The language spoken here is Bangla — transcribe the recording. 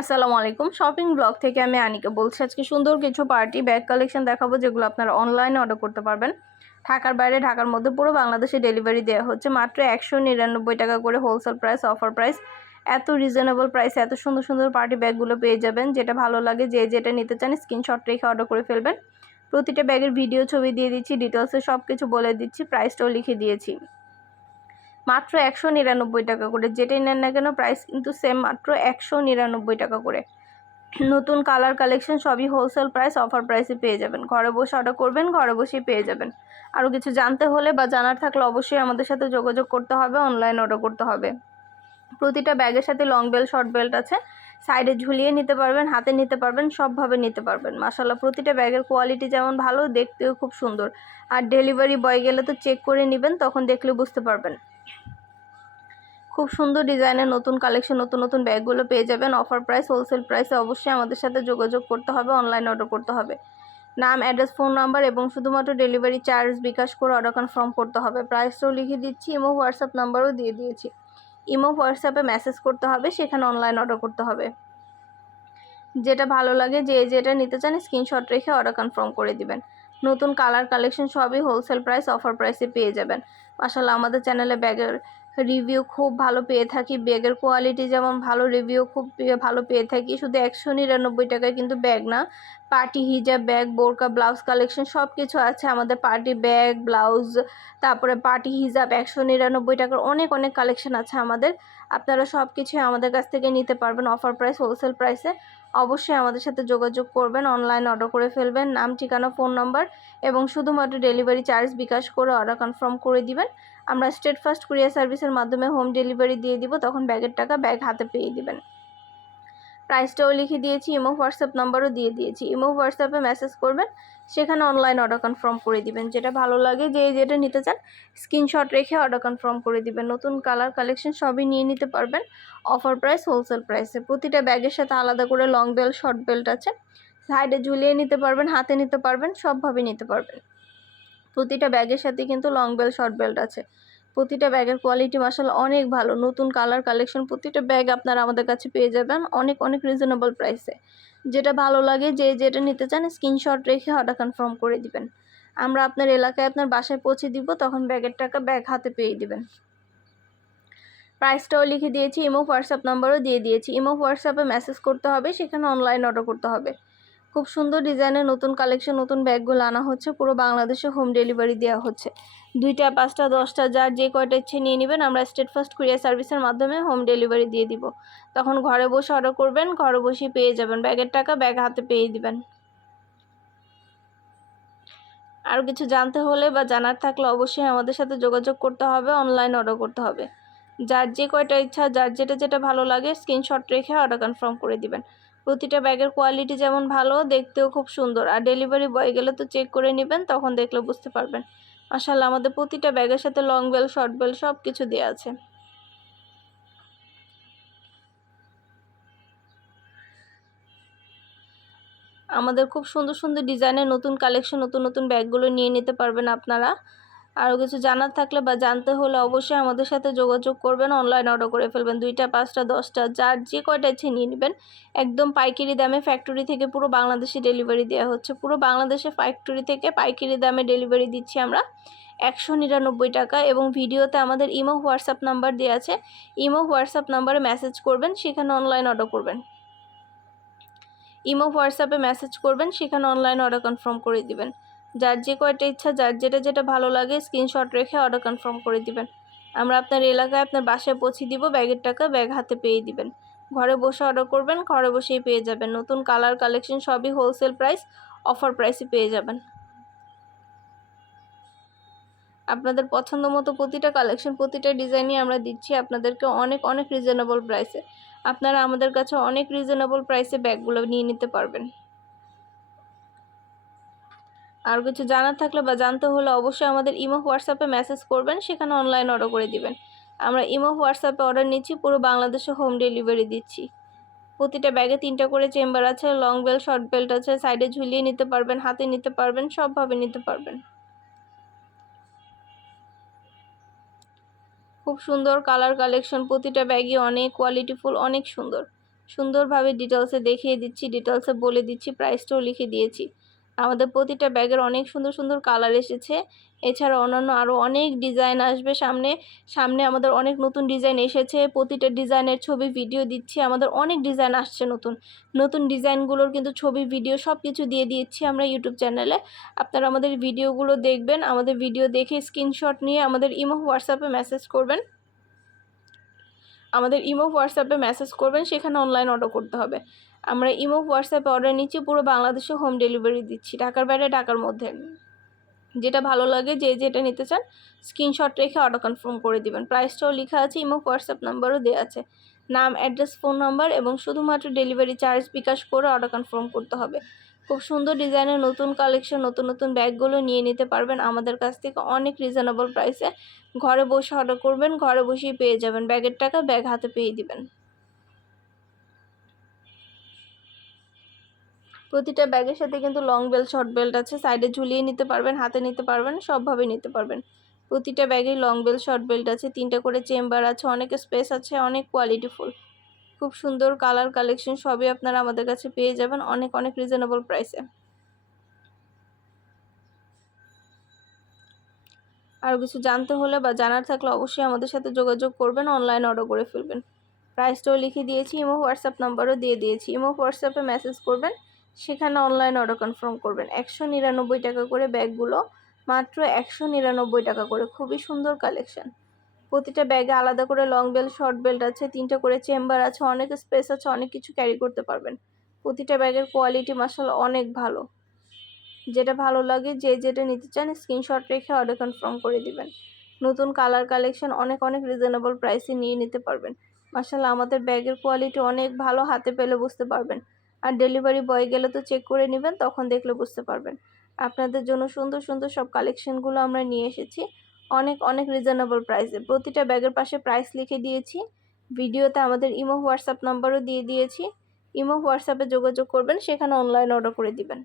আসসালামু আলাইকুম। শপিং ব্লগ থেকে আমি আনিকা বলছি, আজকে সুন্দর কিছু পার্টি ব্যাগ কালেকশন দেখাবো যেগুলো আপনারা অনলাইনে অর্ডার করতে পারবেন। ঢাকার বাইরে, ঢাকার মধ্যে পুরো বাংলাদেশে ডেলিভারি দেওয়া হচ্ছে। মাত্র একশো নিরানব্বই টাকা করে হোলসেল প্রাইস অফার প্রাইস এত রিজনেবল প্রাইসে এত সুন্দর সুন্দর পার্টি ব্যাগগুলো পেয়ে যাবেন। যেটা ভালো লাগে, যে যেটা নিতে চান স্ক্রিনশট রেখে অর্ডার করে ফেলবেন। প্রতিটা ব্যাগের ভিডিও ছবি দিয়ে দিচ্ছি ডিটেলসে সব কিছু বলে দিচ্ছি প্রাইসটাও লিখে দিয়েছি। মাত্র একশো নিরানব্বই টাকা করে। যেটাই নেন না কেন প্রাইস কিন্তু সেম মাত্র একশো নিরানব্বই টাকা করে। নতুন কালার কালেকশন সবই হোলসেল প্রাইস অফার প্রাইসে পেয়ে যাবেন। ঘরে বসে অর্ডার করবেন, ঘরে বসেই পেয়ে যাবেন। আরও কিছু জানতে হলে বা জানার থাকলে অবশ্যই আমাদের সাথে যোগাযোগ করতে হবে অনলাইন অর্ডার করতে হবে। প্রতিটা ব্যাগের সাথে লং বেল্ট শর্ট বেল্ট আছে। সাইডে ঝুলিয়ে নিতে পারবেন, হাতে নিতে পারবেন, সবভাবে নিতে পারবেন। মাসাল্লাহ প্রতিটা ব্যাগের কোয়ালিটি যেমন ভালো, দেখতেও খুব সুন্দর। আর ডেলিভারি বয় গেলে তো চেক করে নেবেন, তখন দেখলে বুঝতে পারবেন। খুব সুন্দর ডিজাইনের নতুন কালেকশন নতুন নতুন ব্যাগগুলো পেয়ে যাবেন। অফার প্রাইস হোলসেল প্রাইসে অবশ্যই আমাদের সাথে যোগাযোগ করতে হবে অনলাইন অর্ডার করতে হবে। নাম অ্যাড্রেস ফোন নাম্বার এবং শুধুমাত্র ডেলিভারি চার্জ বিকাশ করে অর্ডার কনফার্ম করতে হবে। প্রাইসটাও লিখে দিচ্ছি এবং হোয়াটসঅ্যাপ নাম্বারও দিয়ে দিয়েছি। ইমো, হোয়াটসঅ্যাপে মেসেজ করতে হবে, সেখানে অনলাইন অর্ডার করতে হবে। যেটা ভালো লাগে, যে যেটা নিতে চান স্ক্রিনশট রেখে অর্ডার কনফার্ম করে দিবেন। নতুন কালার কালেকশন সবই হোলসেল প্রাইস অফার প্রাইসে পেয়ে যাবেন। আসলে আমাদের চ্যানেলে ব্যাগের রিভিউ খুব ভালো পেয়ে থাকি। ব্যাগের কোয়ালিটি যেমন ভালো রিভিউ খুব ভালো পেয়ে থাকি। শুধু একশো নিরানব্বই টাকায় কিন্তু ব্যাগ না পার্টি হিজাব ব্যাগ বোরকা ব্লাউজ কালেকশন সব কিছু আছে। আমাদের পার্টি ব্যাগ ব্লাউজ তারপরে পার্টি হিজাব একশো নিরানব্বই টাকার অনেক অনেক কালেকশন আছে আমাদের। আপনারা সব কিছুই আমাদের কাছ থেকে নিতে পারবেন অফার প্রাইস হোলসেল প্রাইসে অবশ্যই আমাদের সাথে যোগাযোগ করবেন অনলাইন অর্ডার করে ফেলবেন। নাম, ঠিকানা ফোন নাম্বার এবং শুধুমাত্র ডেলিভারি চার্জ বিকাশ করে অর্ডার কনফার্ম করে দিবেন। আমরা স্টেট ফার্স্ট কুরিয়ার সার্ভিসের মাধ্যমে হোম ডেলিভারি দিয়ে দিব, তখন ব্যাগের টাকা ব্যাগ হাতে পেয়ে দিবেন। প্রাইসটাও লিখে দিয়েছি ইমো হোয়াটসঅ্যাপ নম্বরও দিয়ে দিয়েছি। ইমো হোয়াটসঅ্যাপে মেসেজ করবেন সেখানে অনলাইন অর্ডার কনফার্ম করে দিবেন। যেটা ভালো লাগে, যে যেটা নিতে চান স্ক্রিনশট রেখে অর্ডার কনফার্ম করে দিবেন। নতুন কালার কালেকশন সবই নিয়ে নিতে পারবেন। অফার প্রাইস হোলসেল প্রাইসে প্রতিটা ব্যাগের সাথে আলাদা করে লং বেল্ট শর্ট বেল্ট আছে। সাইডে ঝুলিয়ে নিতে পারবেন, হাতে নিতে পারবেন, সবভাবে নিতে পারবেন। প্রতিটা ব্যাগের সাথে কিন্তু লং বেল্ট শর্ট বেল্ট আছে। প্রতিটা ব্যাগের কোয়ালিটি মাসাল অনেক ভালো। নতুন কালার কালেকশন প্রতিটা ব্যাগ আপনারা আমাদের কাছে পেয়ে যাবেন। অনেক অনেক রিজনেবল প্রাইসে যেটা ভালো লাগে, যে যেটা নিতে চান স্ক্রিনশট রেখে অর্ডার কনফার্ম করে দিবেন। আমরা আপনার এলাকায় আপনার বাসায় পৌঁছে দিব, তখন ব্যাগের টাকা ব্যাগ হাতে পেয়ে দিবেন। প্রাইসটাও লিখে দিয়েছি ইমো হোয়াটসঅ্যাপ নাম্বারও দিয়ে দিয়েছি। ইমো হোয়াটসঅ্যাপে মেসেজ করতে হবে, সেখানে অনলাইন অর্ডার করতে হবে। খুব সুন্দর ডিজাইনের নতুন কালেকশন, নতুন ব্যাগগুলো আনা হচ্ছে। পুরো বাংলাদেশে হোম ডেলিভারি দেওয়া হচ্ছে। দুইটা, পাঁচটা, দশটা, যার যে কয়টা ইচ্ছে নিয়ে নেবেন, আমরা স্টেট ফার্স্ট কুরিয়ার সার্ভিসের মাধ্যমে হোম ডেলিভারি দিয়ে দিব। তখন ঘরে বসে অর্ডার করবেন, ঘরে বসে পেয়ে যাবেন। ব্যাগের টাকা ব্যাগ হাতে পেয়ে দিবেন। আর কিছু জানতে হলে বা জানার থাকলে অবশ্যই আমাদের সাথে যোগাযোগ করতে হবে অনলাইন অর্ডার করতে হবে। যার যে কয়টা ইচ্ছা, যার যেটা যেটা ভালো লাগে স্ক্রিনশট রেখে অর্ডার কনফার্ম করে দিবেন। প্রতিটা ব্যাগের কোয়ালিটি যেমন ভালো, দেখতেও খুব সুন্দর। আর ডেলিভারি বয় গেলে তো চেক করে নেবেন, তখন দেখলে বুঝতে পারবেন। মাসাল্লাহ আমাদের প্রতিটা ব্যাগের সাথে লং বেল শর্ট বেল সব কিছু দেওয়া আছে। আমাদের খুব সুন্দর সুন্দর ডিজাইনের নতুন কালেকশন নতুন নতুন ব্যাগগুলো নিয়ে নিতে পারবেন আপনারা। আরও কিছু জানার থাকলে বা জানতে হলে অবশ্যই আমাদের সাথে যোগাযোগ করবেন অনলাইন অর্ডার করে ফেলবেন। দুইটা, পাঁচটা, দশটা, যার যে কয়টা ইচ্ছে নিয়ে নেবেন, একদম পাইকারি দামে ফ্যাক্টরি থেকে পুরো বাংলাদেশে ডেলিভারি দেওয়া হচ্ছে। পুরো বাংলাদেশে ফ্যাক্টরি থেকে পাইকারি দামে ডেলিভারি দিচ্ছি আমরা একশো নিরানব্বই টাকা এবং ভিডিওতে আমাদের ইমো, হোয়াটসঅ্যাপ নাম্বার দেওয়া আছে। ইমো, হোয়াটসঅ্যাপ নাম্বারে মেসেজ করবেন, সেখানে অনলাইন অর্ডার করবেন। ইমো, হোয়াটসঅ্যাপে মেসেজ করবেন, সেখানে অনলাইন অর্ডার কনফার্ম করে দিবেন। যার যে কয়টা ইচ্ছা, যার যেটা যেটা ভালো লাগে স্ক্রিনশট রেখে অর্ডার কনফার্ম করে দিবেন। আমরা আপনার এলাকায় আপনার বাসায় পৌঁছে দিব ব্যাগের টাকা ব্যাগ হাতে পেয়ে দিবেন। ঘরে বসে অর্ডার করবেন, ঘরে বসেই পেয়ে যাবেন। নতুন কালার কালেকশন সবই হোলসেল প্রাইস অফার প্রাইসে পেয়ে যাবেন। আপনাদের পছন্দ মতো প্রতিটা কালেকশন প্রতিটা ডিজাইনই আমরা দিচ্ছি আপনাদেরকে অনেক অনেক রিজনেবল প্রাইসে আপনারা আমাদের কাছে অনেক রিজনেবল প্রাইসে ব্যাগগুলো নিয়ে নিতে পারবেন। আর কিছু জানার থাকলে বা জানতে হলে অবশ্যই আমাদের ইমো হোয়াটসঅ্যাপে মেসেজ করবেন, সেখানে অনলাইন অর্ডার করে দিবেন। আমরা ইমো হোয়াটসঅ্যাপে অর্ডার নিচ্ছি, পুরো বাংলাদেশে হোম ডেলিভারি দিচ্ছি। প্রতিটা ব্যাগে তিনটা করে চেম্বার আছে লং বেল্ট শর্ট বেল্ট আছে সাইডে ঝুলিয়ে নিতে পারবেন, হাতে নিতে পারবেন, সবভাবে নিতে পারবেন। খুব সুন্দর কালার কালেকশন প্রতিটা ব্যাগই অনেক কোয়ালিটিফুল অনেক সুন্দর। সুন্দরভাবে ডিটেলসে দেখিয়ে দিচ্ছি ডিটেলসে বলে দিচ্ছি প্রাইসটাও লিখে দিয়েছি। আমাদের প্রতিটা ব্যাগের অনেক সুন্দর সুন্দর কালার এসেছে। এছাড়া অন্যান্য আরও অনেক ডিজাইন আসবে সামনে। সামনে আমাদের অনেক নতুন ডিজাইন এসেছে। প্রতিটা ডিজাইনের ছবি, ভিডিও দিচ্ছি। আমাদের অনেক ডিজাইন আসছে নতুন। নতুন ডিজাইনগুলোর কিন্তু ছবি, ভিডিও সব কিছু দিয়ে দিচ্ছি আমরা ইউটিউব চ্যানেলে আপনারা আমাদের ভিডিওগুলো দেখবেন। আমাদের ভিডিও দেখে স্ক্রিনশট নিয়ে আমাদের ইমো হোয়াটসঅ্যাপে মেসেজ করবেন। আমাদের ইমো হোয়াটসঅ্যাপে মেসেজ করবেন, সেখানে অনলাইন অর্ডার করতে হবে। আমরা ইমো হোয়াটসঅ্যাপে অর্ডার নিচ্ছি, পুরো বাংলাদেশে হোম ডেলিভারি দিচ্ছি ঢাকার বাইরে ঢাকার মধ্যে। যেটা ভালো লাগে, যে যেটা নিতে চান স্ক্রিনশট রেখে অর্ডার কনফার্ম করে দিবেন। প্রাইসটাও লেখা আছে, ইমো হোয়াটসঅ্যাপ নাম্বারও দেওয়া আছে। নাম অ্যাড্রেস ফোন নাম্বার এবং শুধুমাত্র ডেলিভারি চার্জ বিকাশ করে অর্ডার কনফার্ম করতে হবে। খুব সুন্দর ডিজাইনের নতুন কালেকশন নতুন নতুন ব্যাগগুলো নিয়ে নিতে পারবেন। আমাদের কাছ থেকে অনেক রিজনেবল প্রাইসে ঘরে বসে অর্ডার করবেন, ঘরে বসেই পেয়ে যাবেন। ব্যাগের টাকা ব্যাগ হাতে পেয়ে দিবেন। প্রতিটা ব্যাগের সাথে কিন্তু লং বেল্ট শর্ট বেল্ট আছে। সাইডে ঝুলিয়ে নিতে পারবেন, হাতে নিতে পারবেন, সবভাবে নিতে পারবেন। প্রতিটা ব্যাগেই লং বেল্ট শর্ট বেল্ট আছে। তিনটা করে চেম্বার আছে, অনেক স্পেস আছে, অনেক কোয়ালিটিফুল খুব সুন্দর কালার কালেকশন সবই আপনারা আমাদের কাছে পেয়ে যাবেন অনেক অনেক রিজনেবল প্রাইসে। আরও কিছু জানতে হলে বা জানার থাকলে অবশ্যই আমাদের সাথে যোগাযোগ করবেন অনলাইন অর্ডার করে ফেলবেন। প্রাইসটাও লিখে দিয়েছি ইমো হোয়াটসঅ্যাপ নাম্বারও দিয়ে দিয়েছি। ইমো হোয়াটসঅ্যাপে মেসেজ করবেন, সেখানে অনলাইন অর্ডার কনফার্ম করবেন। একশো নিরানব্বই টাকা করে ব্যাগগুলো মাত্র একশো নিরানব্বই টাকা করে। খুবই সুন্দর কালেকশন প্রতিটা ব্যাগে আলাদা করে লং বেল্ট শর্ট বেল্ট আছে, তিনটা করে চেম্বার আছে, অনেক স্পেস আছে, অনেক কিছু ক্যারি করতে পারবেন। প্রতিটা ব্যাগের কোয়ালিটি মাসাল অনেক ভালো। যেটা ভালো লাগে, যে যেটা নিতে চান স্ক্রিনশট রেখে অর্ডার কনফার্ম করে দিবেন। নতুন কালার কালেকশন অনেক অনেক রিজনেবল প্রাইসে নিয়ে নিতে পারবেন। মাসাল্লাহ আমাদের ব্যাগের কোয়ালিটি অনেক ভালো, হাতে পেলে বুঝতে পারবেন। আর ডেলিভারি বয় গেলে তো চেক করে নেবেন, তখন দেখলে বুঝতে পারবেন। আপনাদের জন্য সুন্দর সুন্দর সব কালেকশনগুলো আমরা নিয়ে এসেছি। অনেক অনেক রিজনেবল প্রাইসে প্রতিটা ব্যাগের পাশে প্রাইস লিখে দিয়েছি। ভিডিওতে আমাদের ইমো হোয়াটসঅ্যাপ নাম্বারও দিয়ে দিয়েছি। ইমো হোয়াটসঅ্যাপে যোগাযোগ করবেন, সেখানে অনলাইন অর্ডার করে দিবেন।